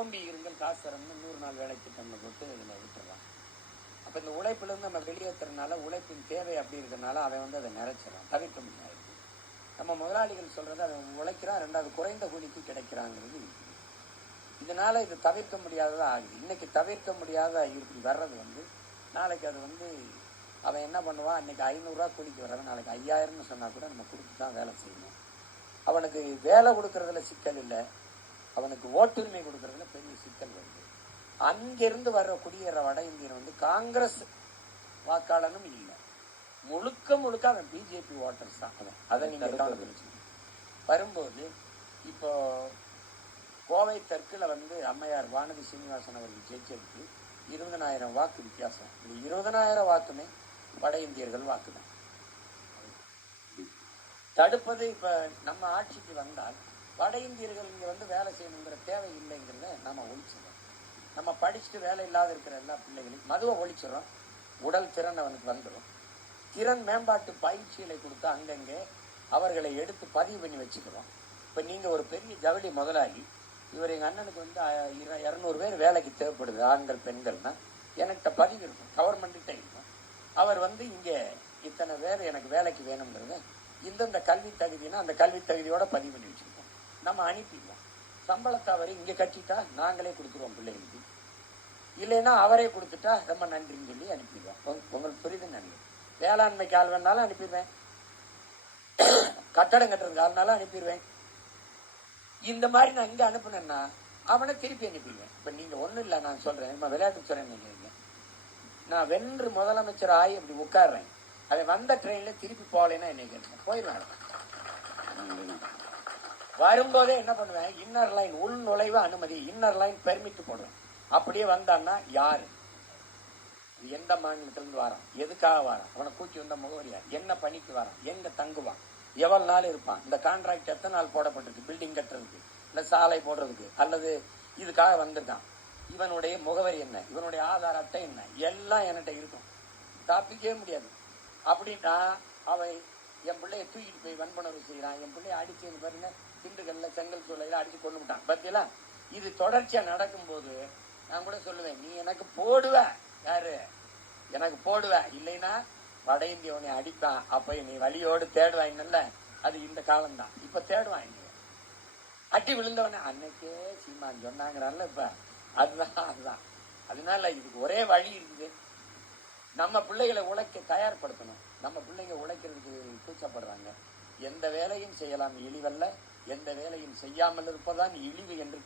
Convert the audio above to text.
சோம்பி இருங்கள் காசு தரணும்னு 100 நாள் வேலை திட்டம் போட்டு இதில் விட்டுறான். அப்போ இந்த உழைப்புலேருந்து நம்ம வெளியேற்றுறதுனால உழைப்பின் தேவை அப்படி இருக்கிறதுனால அவன் அதை நிறைச்சிடறான், தவிர்க்க முடியாது. நம்ம முதலாளிகள் சொல்றது அவன் உழைக்கிறான், 2வது குறைந்த கூலிக்கு கிடைக்கிறாங்கிறது இருக்குது. இதனால இது தவிர்க்க முடியாததா ஆகுது. இன்னைக்கு தவிர்க்க முடியாத இப்படி வர்றது நாளைக்கு அது அவன் என்ன பண்ணுவான், அன்னைக்கு 500 ரூபா கூலிக்கு வர்றவன் நாளைக்கு 5000ன்னு சொன்னா கூட நம்ம கொடுத்து தான் வேலை செய்யணும். அவனுக்கு வேலை கொடுக்கறதுல சிக்கல் இல்லை, அவனுக்கு ஓட்டுரிமை கொடுக்கறதுல பெரிய சிக்கல் வருது. அங்கிருந்து வர்ற குடியேற வட இந்தியன் காங்கிரஸ் வாக்காளனும் இல்லை, முழுக்க முழுக்க அவன் பிஜேபி ஓட்டர்ஸ் தான். அவன் அதை நீங்க கவனிச்சு வரும்போது இப்போ கோவை தெற்குல அம்மையார் வானதி சீனிவாசன் அவர்கள் ஜெயிச்சதுக்கு 20,000 வாக்கு வித்தியாசம். இந்த 20,000 வாக்குமே வட இந்தியர்கள் வாக்கு தான். தடுப்பது இப்ப நம்ம ஆட்சிக்கு வந்தால் வட இந்தியர்கள் இங்க வேலை செய்யணுங்கிற தேவை இல்லைங்கிறத நம்ம ஒழிச்சிடறோம். நம்ம படிச்சுட்டு வேலை இல்லாத இருக்கிற எல்லா பிள்ளைகளையும் மதுவை ஒழிச்சிடறோம். உடல் திறன் அவனுக்கு வந்துடும். திறன் மேம்பாட்டு பயிற்சிகளை கொடுத்து அங்கங்கே அவர்களை எடுத்து பதிவு பண்ணி வச்சுக்கிறோம். இப்போ நீங்கள் ஒரு பெரிய ஜவுளி முதலாளி, இவர் எங்கள் அண்ணனுக்கு 200 பேர் வேலைக்கு தேவைப்படுது, ஆண்கள் பெண்கள்னா என்கிட்ட பதிவு இருக்கும், கவர்மெண்ட்டு இருக்கும். அவர் இங்கே இத்தனை பேர் எனக்கு வேலைக்கு வேணுங்கிறத இந்தந்த கல்வி தகுதினா அந்த கல்வி தகுதியோட பதிவு பண்ணி வச்சுருக்கோம். நம்ம அனுப்பிடுவோம். சம்பளத்தை அவரை இங்கே கட்டிட்டா நாங்களே கொடுத்துருவோம் பிள்ளைகளுக்கு, இல்லைன்னா அவரே கொடுத்துட்டா ரொம்ப நன்றின்னு சொல்லி அனுப்பிடுவோம். உங்களுக்கு புரியுதுன்னு நினைக்கிறேன். வேளாண்மைக்கு ஆள் வேணாலும் அனுப்பிடுவேன், கட்டடம் கட்டுறதுக்கு ஆள்னாலும் அனுப்பிடுவேன். இந்த மாதிரி நான் இங்கே அனுப்புனேன்னா அவனை திருப்பி அனுப்பிடுவேன். இப்போ நீங்கள் ஒன்றும் இல்லை, நான் சொல்கிறேன், நம்ம விளையாட்டு சொல்கிறேன். நீங்கள் நான் வென்று முதலமைச்சர் ஆகி அப்படி உட்காடுறேன், அவன் வந்த ட்ரெயினில் திருப்பி போகலைன்னா என்னை கேட்பேன், போயிடுவேன். வரும்போதே என்ன பண்ணுவேன், இன்னர் லைன் உள் நுழைவு அனுமதி, இன்னர் லைன் பெர்மிட் போடுவேன். அப்படியே வந்தான்னா யாரு, எந்த மாநிலத்திலிருந்து வரான், எதுக்காக வரான், அவனை கூட்டி வந்த முகவரியா, என்ன பணிக்கு வரான், எங்க தங்குவான், எவ்வளவு நாள் இருப்பான், இந்த கான்ட்ராக்ட் எத்தனை நாள் போடப்பட்டிருக்கு, பில்டிங் கட்டுறதுக்கு இல்லை சாலை போடுறதுக்கு அல்லது இதுக்காக வந்திருக்கான், இவனுடைய முகவரி என்ன, இவனுடைய ஆதார் அட்டை என்ன, எல்லாம் என்கிட்ட இருக்கும், தப்பிக்கவே முடியாது. அப்படின்னா அவன் என் பிள்ளைய தூக்கிட்டு போய் வன்புணர்வு செய்யறான், என் பிள்ளைய அடிச்சு பாருங்க திண்டுக்கல்ல செங்கல் சூளையில அடிச்சு கொண்டு விட்டான் பத்தியெல்லாம். இது தொடர்ச்சியா நடக்கும்போது நான் கூட சொல்லுவேன், நீ எனக்கு போடுவ, யாரு எனக்கு போடுவ, இல்லைன்னா வட இந்தியவனை அடிப்பான், அப்ப நீ வழியோடு தேடுவாங்கல்ல, அது இந்த காலம்தான். இப்ப தேடுவாங்க அட்டி விழுந்தவனே, அன்னைக்கே சீமான் சொன்னாங்கிறான்ல, இப்ப அதுதான். அதனால இதுக்கு ஒரே வழி இருக்குது, நம்ம பிள்ளைகளை உழைக்க தயார்படுத்தணும். நம்ம பிள்ளைங்க உழைக்கிறதுக்கு கூச்சப்படுறாங்க. எந்த வேலையும் செய்யலாம் இழிவல்ல, எந்த வேலையும் செய்யாமல் இருப்பதான் இழிவு என்று